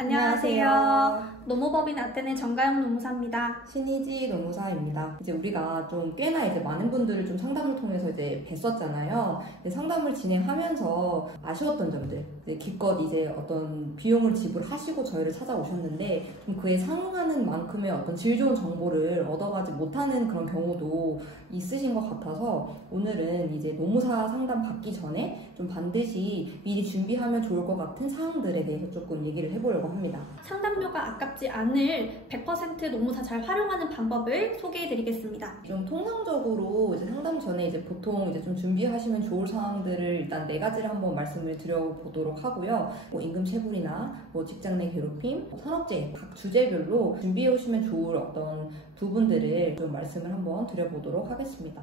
안녕하세요. 노무법인 아테네 정가영 노무사입니다. 신희지 노무사입니다. 이제 우리가 좀 꽤나 이제 많은 분들을 좀 상담을 통해서 이제 뵀었잖아요. 상담을 진행하면서 아쉬웠던 점들, 이제 기껏 이제 어떤 비용을 지불하시고 저희를 찾아오셨는데 좀 그에 상응하는 만큼의 어떤 질 좋은 정보를 얻어가지 못하는 그런 경우도 있으신 것 같아서 오늘은 이제 노무사 상담 받기 전에 좀 반드시 미리 준비하면 좋을 것 같은 사항들에 대해서 조금 얘기를 해보려고 합니다. 상담료가 아깝지 않을 100% 노무사 잘 활용하는 방법을 소개해드리겠습니다. 좀 통상적으로 이제 상담 전에 이제 보통 이제 좀 준비하시면 좋을 사항들을 일단 4가지를 한번 말씀을 드려보도록 하고요. 뭐 임금 체불이나 뭐 직장 내 괴롭힘, 산업재해 각 주제별로 준비해 오시면 좋을 어떤 부분들을 좀 말씀을 한번 드려보도록 하겠습니다.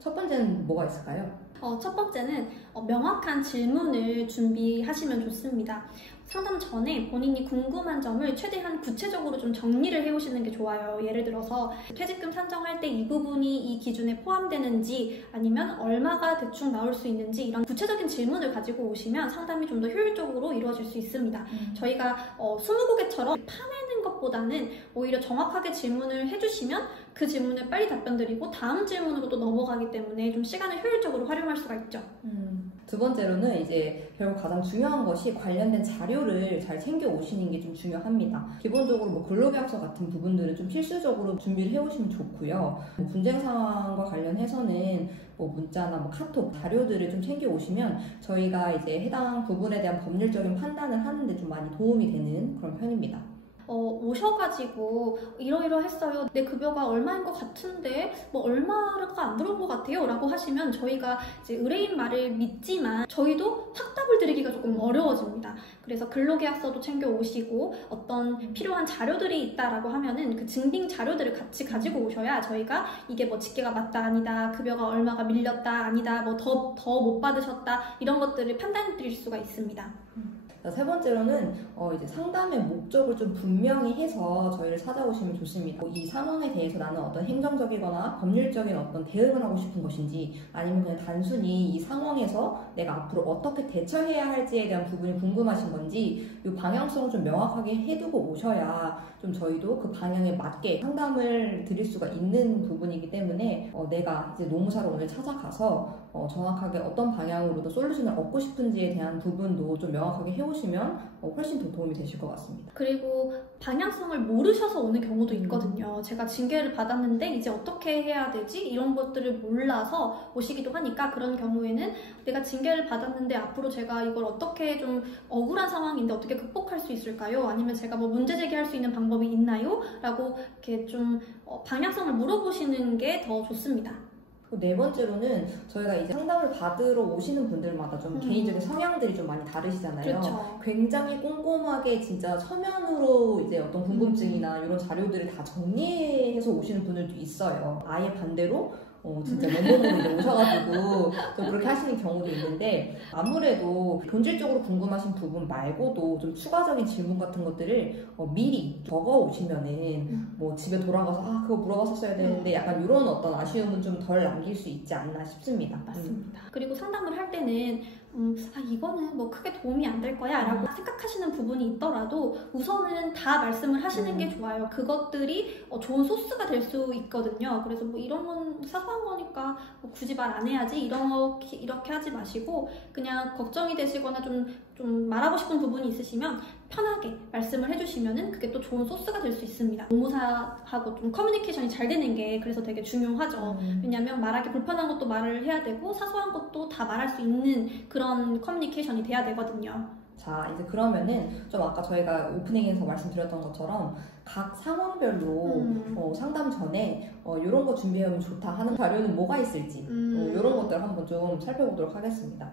첫 번째는 뭐가 있을까요? 첫 번째는 명확한 질문을 준비하시면 좋습니다. 상담 전에 본인이 궁금한 점을 최대한 구체적으로 좀 정리를 해오시는 게 좋아요. 예를 들어서 퇴직금 산정할 때 이 부분이 이 기준에 포함되는지 아니면 얼마가 대충 나올 수 있는지 이런 구체적인 질문을 가지고 오시면 상담이 좀 더 효율적으로 이루어질 수 있습니다. 저희가 스무고개처럼 파내는 것보다는 오히려 정확하게 질문을 해주시면 그 질문에 빨리 답변 드리고 다음 질문으로 또 넘어가기 때문에 좀 시간을 효율적으로 활용할 수가 있죠. 두 번째로는 이제 결국 가장 중요한 것이 관련된 자료를 잘 챙겨 오시는 게 좀 중요합니다. 기본적으로 뭐 근로계약서 같은 부분들은 좀 필수적으로 준비를 해 오시면 좋고요. 분쟁 상황과 관련해서는 뭐 문자나 뭐 카톡 자료들을 좀 챙겨 오시면 저희가 이제 해당 부분에 대한 법률적인 판단을 하는데 좀 많이 도움이 되는 그런 편입니다. 오셔가지고 이러이러했어요. 내 급여가 얼마인 것 같은데 뭐 얼마가 안 들어온 것 같아요 라고 하시면 저희가 이제 의뢰인 말을 믿지만 저희도 확답을 드리기가 조금 어려워집니다. 그래서 근로계약서도 챙겨 오시고 어떤 필요한 자료들이 있다라고 하면은 그 증빙 자료들을 같이 가지고 오셔야 저희가 이게 뭐 직계가 맞다 아니다, 급여가 얼마가 밀렸다 아니다, 뭐 더 못 받으셨다 이런 것들을 판단해 드릴 수가 있습니다. 세 번째로는 이제 상담의 목적을 좀 분명히 해서 저희를 찾아오시면 좋습니다. 이 상황에 대해서 나는 어떤 행정적이거나 법률적인 어떤 대응을 하고 싶은 것인지 아니면 그냥 단순히 이 상황에서 내가 앞으로 어떻게 대처해야 할지에 대한 부분이 궁금하신 건지 이 방향성을 좀 명확하게 해두고 오셔야 좀 저희도 그 방향에 맞게 상담을 드릴 수가 있는 부분이기 때문에 내가 이제 노무사로 오늘 찾아가서 정확하게 어떤 방향으로도 솔루션을 얻고 싶은지에 대한 부분도 좀 명확하게 해오시면 훨씬 더 도움이 되실 것 같습니다. 그리고 방향성을 모르셔서 오는 경우도 있거든요. 제가 징계를 받았는데 이제 어떻게 해야 되지? 이런 것들을 몰라서 오시기도 하니까 그런 경우에는 내가 징계를 받았는데 앞으로 제가 이걸 어떻게 좀 억울한 상황인데 어떻게 극복할 수 있을까요? 아니면 제가 뭐 문제 제기할 수 있는 방법이 있나요? 라고 이렇게 좀 방향성을 물어보시는 게 더 좋습니다. 네 번째로는 저희가 이제 상담을 받으러 오시는 분들마다 좀 개인적인 성향들이 좀 많이 다르시잖아요. 그렇죠. 굉장히 꼼꼼하게 진짜 서면으로 이제 어떤 궁금증이나 이런 자료들을 다 정리해서 오시는 분들도 있어요. 아예 반대로 진짜 맨몸으로 이제 오셔가지고 좀 그렇게 하시는 경우도 있는데 아무래도 본질적으로 궁금하신 부분 말고도 좀 추가적인 질문 같은 것들을 미리 적어 오시면은 뭐 집에 돌아가서 그거 물어봤었어야 되는데 약간 이런 어떤 아쉬움은 좀 덜 남길 수 있지 않나 싶습니다. 맞습니다. 그리고 상담을 할 때는 이거는 뭐 크게 도움이 안 될 거야 라고 생각하시는 부분이 있더라도 우선은 다 말씀을 하시는 게 좋아요. 그것들이 좋은 소스가 될 수 있거든요. 그래서 뭐 이런 건 사소한 거니까 뭐 굳이 말 안 해야지 이렇게 하지 마시고 그냥 걱정이 되시거나 좀 말하고 싶은 부분이 있으시면 편하게 말씀을 해주시면은 그게 또 좋은 소스가 될 수 있습니다. 노무사하고 좀 커뮤니케이션이 잘 되는 게 그래서 되게 중요하죠. 왜냐면 말하기 불편한 것도 말을 해야 되고 사소한 것도 다 말할 수 있는 그런 커뮤니케이션이 돼야 되거든요. 자, 이제 그러면은 좀 아까 저희가 오프닝에서 말씀드렸던 것처럼 각 상황별로 상담 전에 이런 거 준비하면 좋다 하는 자료는 뭐가 있을지 이런 것들 한번 좀 살펴보도록 하겠습니다.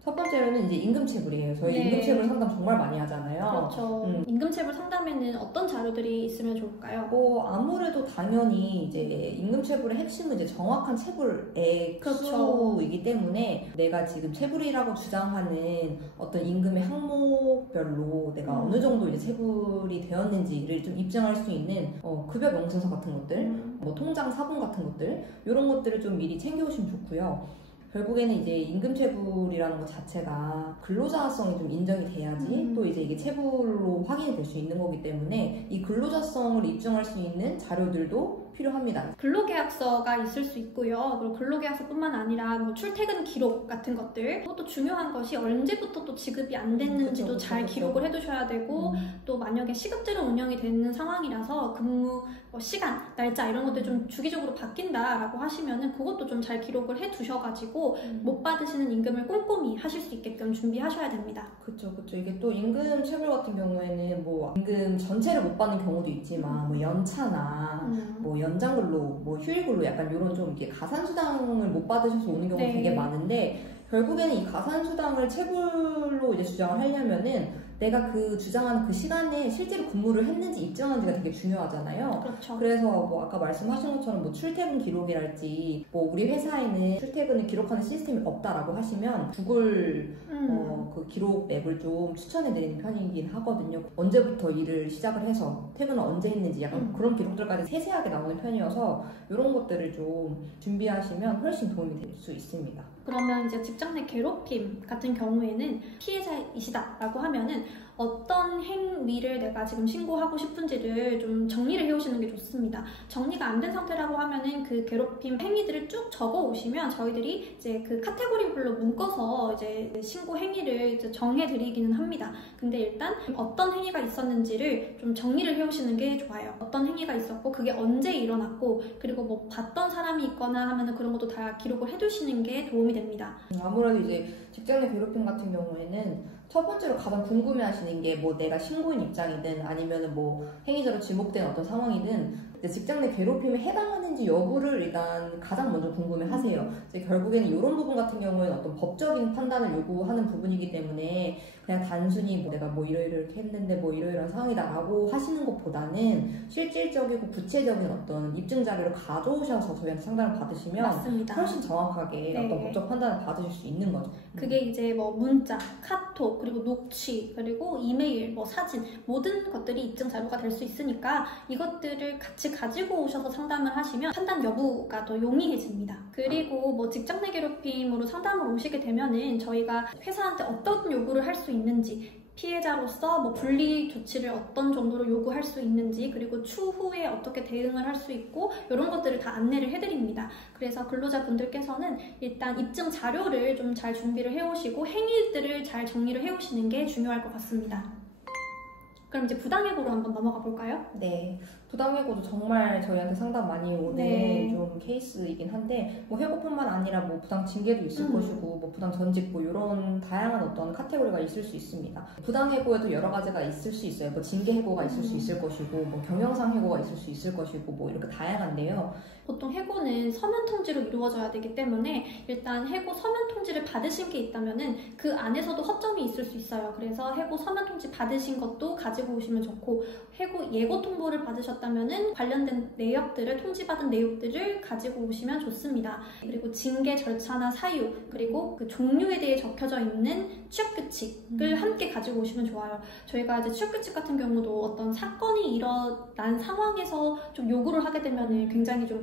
첫 번째로는 이제 임금체불이에요. 저희 임금체불 상담 정말 많이 하잖아요. 그렇죠. 임금체불 상담에는 어떤 자료들이 있으면 좋을까요? 아무래도 당연히 이제 임금체불의 핵심은 이제 정확한 체불의 수이기 때문에 내가 지금 체불이라고 주장하는 어떤 임금의 항목별로 내가 어느 정도 이제 체불이 되었는지를 좀 입증할 수 있는 급여 명세서 같은 것들, 뭐 통장 사본 같은 것들 이런 것들을 좀 미리 챙겨오시면 좋고요. 결국에는 이제 임금체불이라는 것 자체가 근로자성이 좀 인정이 돼야지 또 이제 이게 체불로 확인이 될 수 있는 거기 때문에 이 근로자성을 입증할 수 있는 자료들도 필요합니다. 근로계약서가 있을 수 있고요. 그리고 근로계약서뿐만 아니라 뭐 출퇴근 기록 같은 것들. 또 중요한 것이 언제부터 또 지급이 안 됐는지도 그쵸, 잘 그쵸. 기록을 해두셔야 되고 또 만약에 시급제로 운영이 되는 상황이라서 근무 시간, 날짜 이런 것들 좀 주기적으로 바뀐다라고 하시면은 그것도 좀 잘 기록을 해두셔가지고 못 받으시는 임금을 꼼꼼히 하실 수 있게끔 준비하셔야 됩니다. 그쵸. 이게 또 임금 체불 같은 경우에는 뭐 임금 전체를 못 받는 경우도 있지만 뭐 연차나 뭐 연장근로, 뭐 휴일근로 약간 이런 좀 이렇게 가산수당을 못 받으셔서 오는 경우가 네. 되게 많은데 결국에는 이 가산수당을 체불로 이제 주장을 하려면은 내가 그 주장하는 그 시간에 실제로 근무를 했는지 입증하는지가 되게 중요하잖아요. 그렇죠. 그래서 뭐 아까 말씀하신 것처럼 뭐 출퇴근 기록이랄지 뭐 우리 회사에는 출퇴근을 기록하는 시스템이 없다라고 하시면 구글 그 기록 앱을 좀 추천해드리는 편이긴 하거든요. 언제부터 일을 시작을 해서 퇴근을 언제 했는지 약간 그런 기록들까지 세세하게 나오는 편이어서 이런 것들을 좀 준비하시면 훨씬 도움이 될 수 있습니다. 그러면 이제 직장 내 괴롭힘 같은 경우에는 피해자이시다라고 하면은 어떤 행위를 내가 지금 신고하고 싶은지를 좀 정리를 해오시는 게 좋습니다. 정리가 안 된 상태라고 하면은 그 괴롭힘 행위들을 쭉 적어 오시면 저희들이 이제 그 카테고리별로 묶어서 이제 신고 행위를 이제 정해드리기는 합니다. 근데 일단 어떤 행위가 있었는지를 좀 정리를 해오시는 게 좋아요. 어떤 행위가 있었고 그게 언제 일어났고 그리고 뭐 봤던 사람이 있거나 하면은 그런 것도 다 기록을 해두시는 게 도움이 됩니다. 아무래도 이제 직장 내 괴롭힘 같은 경우에는 첫 번째로 가장 궁금해하시는 게 뭐 내가 신고인 입장이든 아니면은 뭐 행위자로 지목된 어떤 상황이든 직장 내 괴롭힘에 해당하는지 여부를 일단 가장 먼저 궁금해하세요. 이제 결국에는 이런 부분 같은 경우에는 어떤 법적인 판단을 요구하는 부분이기 때문에 그냥 단순히 뭐 내가 뭐 이렇게 했는데 뭐 이러이러한 상황이다라고 하시는 것보다는 실질적이고 구체적인 어떤 입증 자료를 가져오셔서 저희한테 상담을 받으시면 맞습니다. 훨씬 정확하게 네. 어떤 법적 판단을 받으실 수 있는 거죠. 그게 이제 뭐 문자, 카톡, 그리고 녹취, 그리고 이메일, 뭐 사진 모든 것들이 입증 자료가 될 수 있으니까 이것들을 같이 가지고 오셔서 상담을 하시면 판단 여부가 더 용이해집니다. 그리고 뭐 직장 내 괴롭힘으로 상담을 오시게 되면은 저희가 회사한테 어떤 요구를 할 수 있는지 피해자로서 뭐 분리 조치를 어떤 정도로 요구할 수 있는지 그리고 추후에 어떻게 대응을 할 수 있고 이런 것들을 다 안내를 해드립니다. 그래서 근로자분들께서는 일단 입증 자료를 좀 잘 준비를 해오시고 행위들을 잘 정리를 해오시는 게 중요할 것 같습니다. 그럼 이제 부당해고로 한번 넘어가 볼까요? 네. 부당해고도 정말 저희한테 상담 많이 오는 네. 좀 케이스이긴 한데 뭐 해고뿐만 아니라 뭐 부당 징계도 있을 것이고 뭐 부당 전직 뭐 이런 다양한 어떤 카테고리가 있을 수 있습니다. 부당해고에도 여러 가지가 있을 수 있어요. 뭐 징계해고가 있을 수 있을 것이고 뭐 경영상 해고가 있을 수 있을 것이고 뭐 이렇게 다양한데요. 보통 해고는 서면 통지로 이루어져야 되기 때문에 일단 해고 서면 통지를 받으신 게 있다면은 그 안에서도 허점이 있을 수 있어요. 그래서 해고 서면 통지 받으신 것도 가지고 오시면 좋고 해고 예고 통보를 받으셨다면은 관련된 내역들을 통지받은 내용들을 가지고 오시면 좋습니다. 그리고 징계 절차나 사유 그리고 그 종류에 대해 적혀져 있는 취업 규칙을 함께 가지고 오시면 좋아요. 저희가 이제 취업 규칙 같은 경우도 어떤 사건이 일어난 상황에서 좀 요구를 하게 되면은 굉장히 좀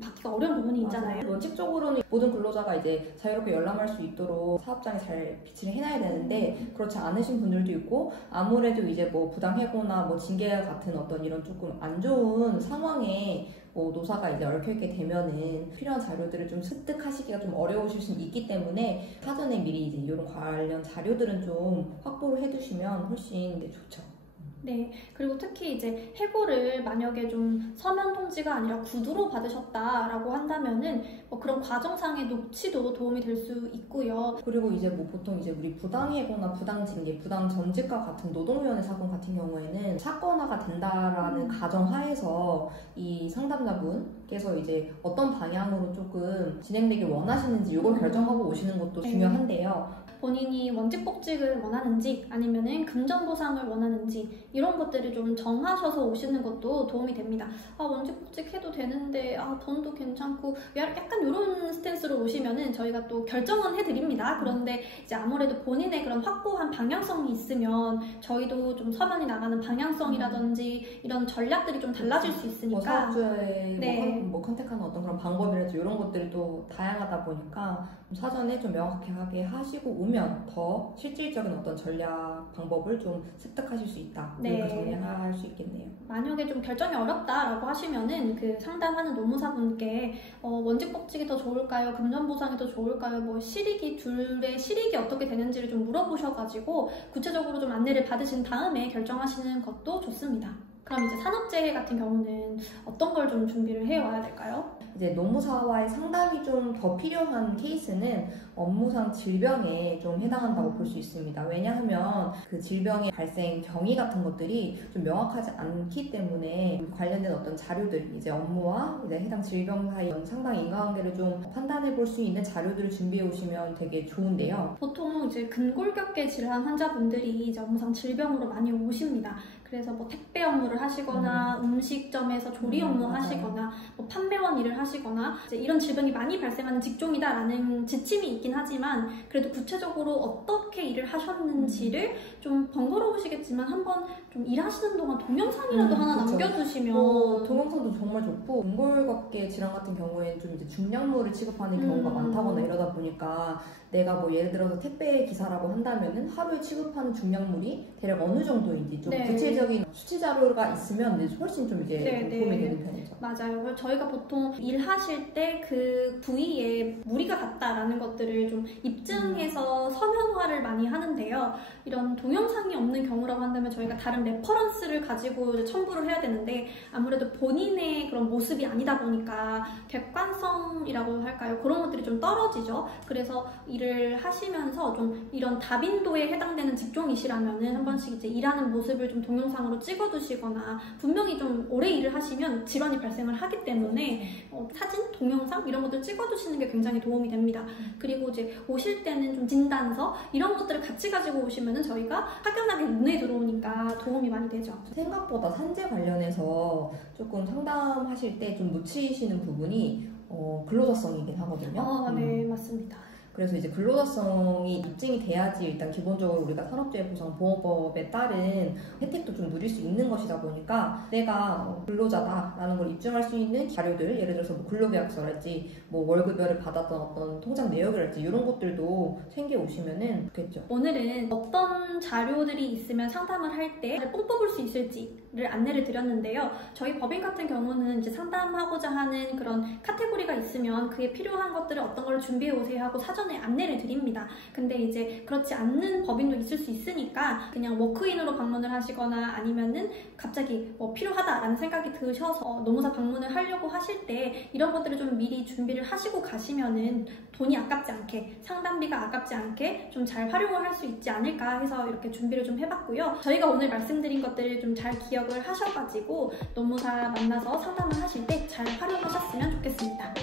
받기가 어려운 부분이 있잖아요. 맞아요. 원칙적으로는 모든 근로자가 이제 자유롭게 열람할 수 있도록 사업장에 잘 비치를 해놔야 되는데 그렇지 않으신 분들도 있고 아무래도 이제 뭐 부당해고나 뭐 징계 같은 어떤 이런 조금 안 좋은 상황에 뭐 노사가 이제 얽혀있게 되면은 필요한 자료들을 좀 습득하시기가 좀 어려우실 수 있기 때문에 사전에 미리 이제 이런 관련 자료들은 좀 확보를 해두시면 훨씬 좋죠. 네, 그리고 특히 이제 해고를 만약에 좀 서면 통지가 아니라 구두로 받으셨다라고 한다면은 뭐 그런 과정상의 녹취도 도움이 될 수 있고요. 그리고 이제 뭐 보통 이제 우리 부당해고나 부당징계, 부당전직과 같은 노동위원회 사건 같은 경우에는 사건화가 된다라는 가정하에서 이 상담자분께서 이제 어떤 방향으로 조금 진행되길 원하시는지 이걸 결정하고 오시는 것도 중요한데요. 본인이 원직복직을 원하는지 아니면은 금전보상을 원하는지 이런 것들을 좀 정하셔서 오시는 것도 도움이 됩니다. 원직복직 해도 되는데 돈도 괜찮고 약간 이런 스탠스로 오시면은 저희가 또 결정은 해드립니다. 그런데 이제 아무래도 본인의 그런 확고한 방향성이 있으면 저희도 좀 서면이 나가는 방향성이라든지 이런 전략들이 좀 달라질 수 있으니까 사업주의 네. 컨택하는 어떤 그런 방법이라든지 이런 것들이 또 다양하다 보니까 사전에 좀 명확하게 하시고 오면 더 실질적인 어떤 전략 방법을 좀 습득하실 수 있다. 네. 이렇게 정리할 수 있겠네요. 만약에 좀 결정이 어렵다라고 하시면은 그 상담하는 노무사분께 원직복직이 더 좋을까요? 금전보상이 더 좋을까요? 뭐 둘의 실익이 어떻게 되는지를 좀 물어보셔가지고 구체적으로 좀 안내를 받으신 다음에 결정하시는 것도 좋습니다. 그럼 이제 산업재해 같은 경우는 어떤 걸 좀 준비를 해와야 될까요? 이제 노무사와의 상담이 좀 더 필요한 케이스는 업무상 질병에 좀 해당한다고 볼 수 있습니다. 왜냐하면 그 질병의 발생 경위 같은 것들이 좀 명확하지 않기 때문에 관련된 어떤 자료들, 이제 업무와 이제 해당 질병 사이 상당 인과관계를 좀 판단해 볼 수 있는 자료들을 준비해 오시면 되게 좋은데요. 보통 이제 근골격계 질환 환자분들이 이제 업무상 질병으로 많이 오십니다. 그래서 뭐 택배 업무를 하시거나 음식점에서 조리 업무 하시거나 뭐 판매원 일을 하시거나 이제 이런 질병이 많이 발생하는 직종이다라는 지침이 있긴 하지만 그래도 구체적으로 어떻게 일을 하셨는지를 좀 번거로우시겠지만 한번 좀 일하시는 동안 동영상이라도 하나 그렇죠. 남겨두시면 동영상도 정말 좋고 근골격계 질환 같은 경우에는 좀 이제 중량물을 취급하는 경우가 많다거나 이러다 보니까 내가 뭐 예를 들어서 택배 기사라고 한다면은 하루에 취급하는 중량물이 대략 어느 정도인지 좀 구체적인 수치 자료가 있으면 이제 훨씬 좀 이게 도움이 되는 편이죠. 맞아요. 그래서 저희가 보통 일하실 때 그 부위에 무리가 갔다라는 것들을 좀 입증해서 서면화를 많이 하는데요. 이런 동영상이 없는 경우라고 한다면 저희가 다른 레퍼런스를 가지고 이제 첨부를 해야 되는데 아무래도 본인의 그런 모습이 아니다 보니까 객관성이라고 할까요? 그런 것들이 좀 떨어지죠. 그래서 일을 하시면서 좀 이런 다빈도에 해당되는 직종이시라면은 한 번씩 이제 일하는 모습을 좀 동영상으로 찍어두시거나 분명히 좀 오래 일을 하시면 질환이 발생을 하기 때문에 사진, 동영상 이런 것들 찍어두시는 게 굉장히 도움이 됩니다. 그리고 이제 오실 때는 좀 진단서 이런 것들을 같이 가지고 오시면은 저희가 확연하게 눈에 들어오니까 도움이 많이 되죠. 생각보다 산재 관련해서 조금 상담하실 때 좀 놓치시는 부분이 근로자성이긴 하거든요. 네, 맞습니다. 그래서 이제 근로자성이 입증이 돼야지 일단 기본적으로 우리가 산업재해보상보호법에 따른 혜택도 좀 누릴 수 있는 것이다 보니까 내가 근로자다라는 걸 입증할 수 있는 자료들, 예를 들어서 뭐 근로계약서랄지 뭐 월급여를 받았던 어떤 통장 내역이랄지 이런 것들도 챙겨 오시면은 좋겠죠. 오늘은 어떤 자료들이 있으면 상담을 할 때 뽕 뽑을 수 있을지를 안내를 드렸는데요. 저희 법인 같은 경우는 이제 상담하고자 하는 그런 카테고리가 있으면 그에 필요한 것들을 어떤 걸 준비해 오세요 하고 사전에 안내를 드립니다. 근데 이제 그렇지 않는 법인도 있을 수 있으니까 그냥 워크인으로 방문을 하시거나 아니면은 갑자기 뭐 필요하다라는 생각이 드셔서 노무사 방문을 하려고 하실 때 이런 것들을 좀 미리 준비를 하시고 가시면은 돈이 아깝지 않게, 상담비가 아깝지 않게 좀 잘 활용을 할 수 있지 않을까 해서 이렇게 준비를 좀 해봤고요. 저희가 오늘 말씀드린 것들을 좀 잘 기억을 하셔가지고 노무사 만나서 상담을 하실 때 잘 활용하셨으면 좋겠습니다.